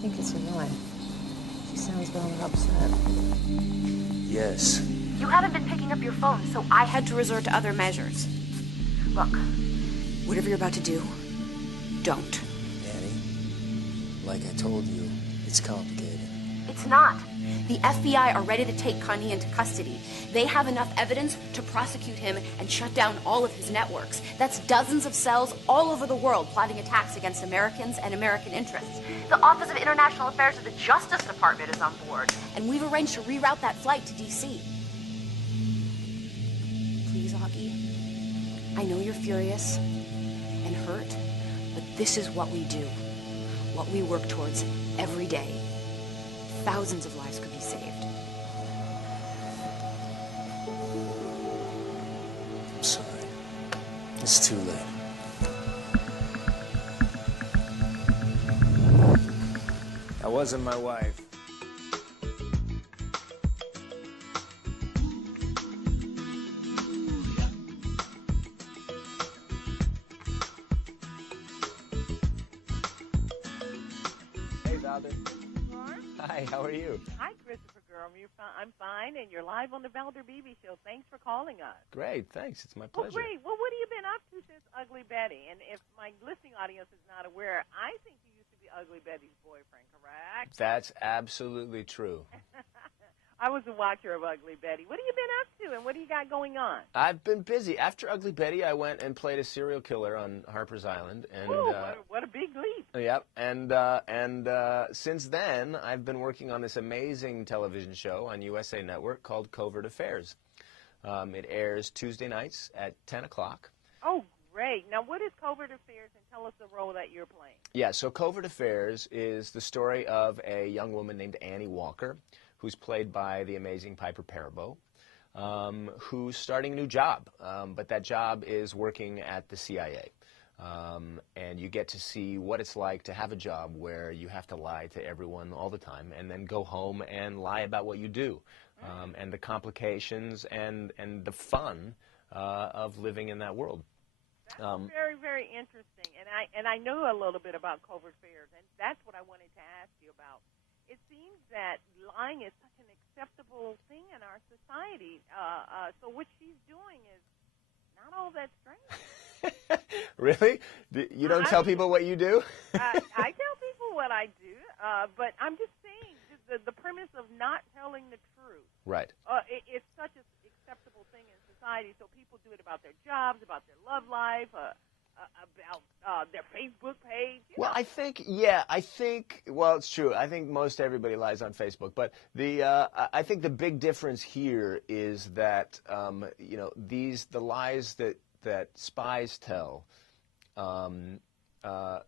think it's your wife. She sounds rather upset. Yes. You haven't been picking up your phone, so I had to resort to other measures. Look, whatever you're about to do, don't. Annie, like I told you, it's complicated. It's not. The FBI are ready to take Connie into custody. They have enough evidence to prosecute him and shut down all of his networks. That's dozens of cells all over the world plotting attacks against Americans and American interests. The Office of International Affairs of the Justice Department is on board, and we've arranged to reroute that flight to D.C. Please, Augie, I know you're furious and hurt, but this is what we do, what we work towards every day. Thousands of lives could be saved. I'm sorry. It's too late. That wasn't my wife. Hey, Valder. Hi, how are you? Hi, Christopher Gorham. I'm fine, and you're live on the Valder Beebe Show. Thanks for calling us. Great, thanks. It's my pleasure. Well, great. Well, what have you been up to since Ugly Betty? And if my listening audience is not aware, I think you used to be Ugly Betty's boyfriend, correct? That's absolutely true. I was a watcher of Ugly Betty. What have you been up to, and what do you got going on? I've been busy. After Ugly Betty, I went and played a serial killer on Harper's Island. And, Ooh, what a big leap. Yep, and since then, I've been working on this amazing television show on USA Network called Covert Affairs. It airs Tuesday nights at 10 o'clock. Oh, great. Now, what is Covert Affairs, and tell us the role that you're playing. Yeah, so Covert Affairs is the story of a young woman named Annie Walker, who's played by the amazing Piper Perabo, who's starting a new job. But that job is working at the CIA. And you get to see what it's like to have a job where you have to lie to everyone all the time and then go home and lie about what you do, and the complications and the fun of living in that world. That's very, very interesting. And I know a little bit about Covert Affairs, and that's what I wanted to ask you about. It seems that lying is such an acceptable thing in our society. So what she's doing is not all that strange. Really? You don't tell people what you do? I tell people what I do, but I'm just saying the premise of not telling the truth. Right. It's such an acceptable thing in society, so people do it about their jobs, about their love life, about their Facebook page. Well, I think, well, it's true. I think most everybody lies on Facebook, but I think the big difference here is that, the lies that spies tell are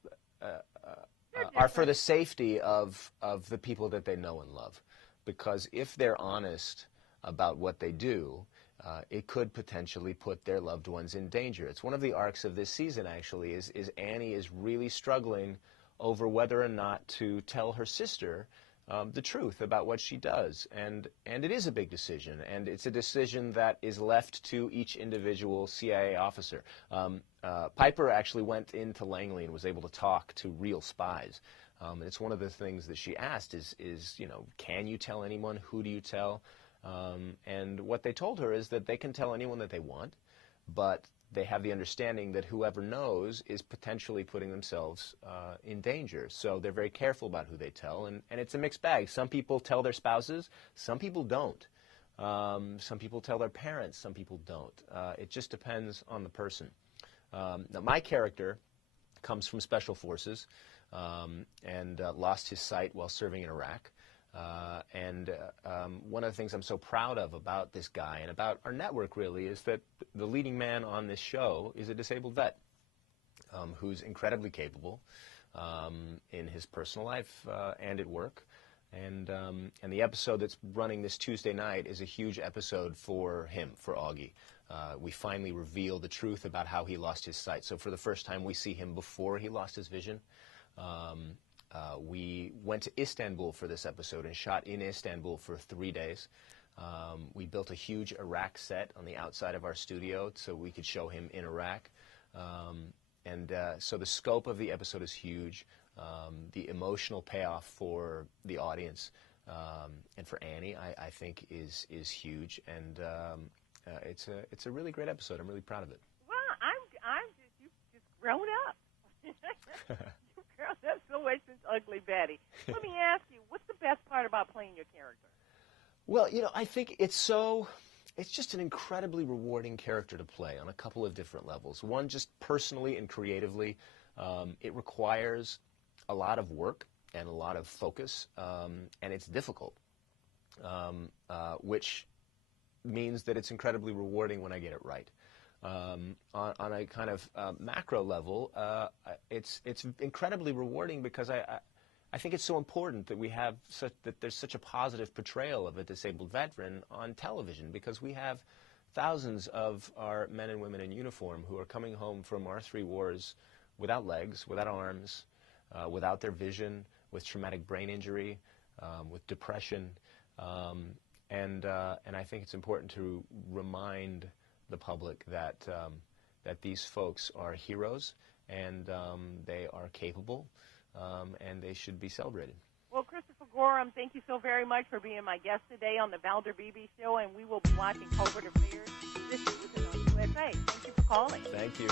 for the safety of the people that they know and love. Because if they're honest about what they do, it could potentially put their loved ones in danger. It's one of the arcs of this season, actually, is Annie is really struggling over whether or not to tell her sister the truth about what she does. And it is a big decision, and it's a decision that is left to each individual CIA officer. Piper actually went into Langley and was able to talk to real spies. And it's one of the things that she asked is, can you tell anyone? Who do you tell? And what they told her is that they can tell anyone that they want, but they have the understanding that whoever knows is potentially putting themselves in danger. So they're very careful about who they tell, and it's a mixed bag. Some people tell their spouses, some people don't. Some people tell their parents, some people don't. It just depends on the person. Now, my character comes from Special Forces and lost his sight while serving in Iraq. One of the things I'm so proud of about this guy and about our network, really, is that the leading man on this show is a disabled vet who's incredibly capable in his personal life and at work. And the episode that's running this Tuesday night is a huge episode for him, for Augie. We finally reveal the truth about how he lost his sight. So for the first time, we see him before he lost his vision. We went to Istanbul for this episode and shot in Istanbul for 3 days. We built a huge Iraq set on the outside of our studio so we could show him in Iraq. So the scope of the episode is huge. The emotional payoff for the audience and for Annie, I think, is huge, and it's a really great episode. I'm really proud of it. Well, you've just grown up. You've grown up so much since Ugly Betty. Let me ask you, what's the best part about playing your character? Well, I think it's just an incredibly rewarding character to play on a couple of different levels. One, just personally and creatively, it requires a lot of work and a lot of focus, and it's difficult, which means that it's incredibly rewarding when I get it right. On a kind of macro level, it's incredibly rewarding because I think it's so important that that there's such a positive portrayal of a disabled veteran on television, because we have thousands of our men and women in uniform who are coming home from our 3 wars without legs, without arms, without their vision, with traumatic brain injury, with depression, and I think it's important to remind the public that these folks are heroes, and they are capable, and they should be celebrated. Well, Christopher Gorham, thank you so very much for being my guest today on the Valder Beebe Show, and we will be watching Covert Affairs this week on USA. Thank you for calling. Thank you.